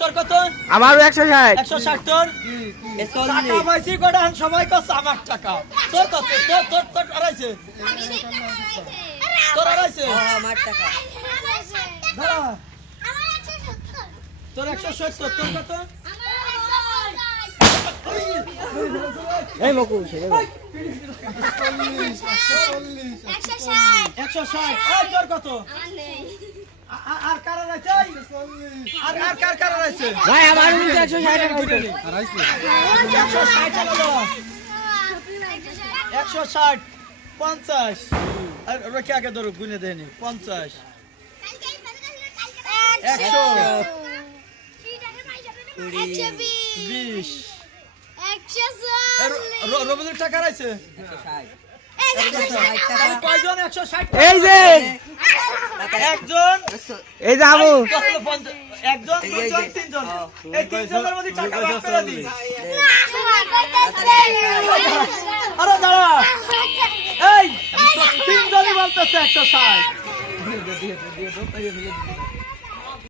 তোর কত? আমারও একশো ষাট। একশো ষাট তোর? টাকা পাইছি কটা আন সবাই কস আমার টাকা। তোর কত? তোর তোর তোর আড়াইছে তোর আড়াইছে দাঁড়া। তোর একশো সত্তর তোর কত? এই মকু। একশো ষাট। ওই তোর কত? আর ভাই কিন্তু একশো ষাট টাকা আর ওরা কে আগে ধরো গুনে দেয়নি। পঞ্চাশ। একশো। বিশ। রবীন্দ্র টাকা আছে? কয়জন? একশো ষাট এই যে! একজন? এই যে তাহলে একজন দুজন তিনজন। এই তিনজনের মধ্যে টাকা ভাগ করে দিই আরে দাঁড়া। এই তিনজনই বলতেছে একশো ষাট।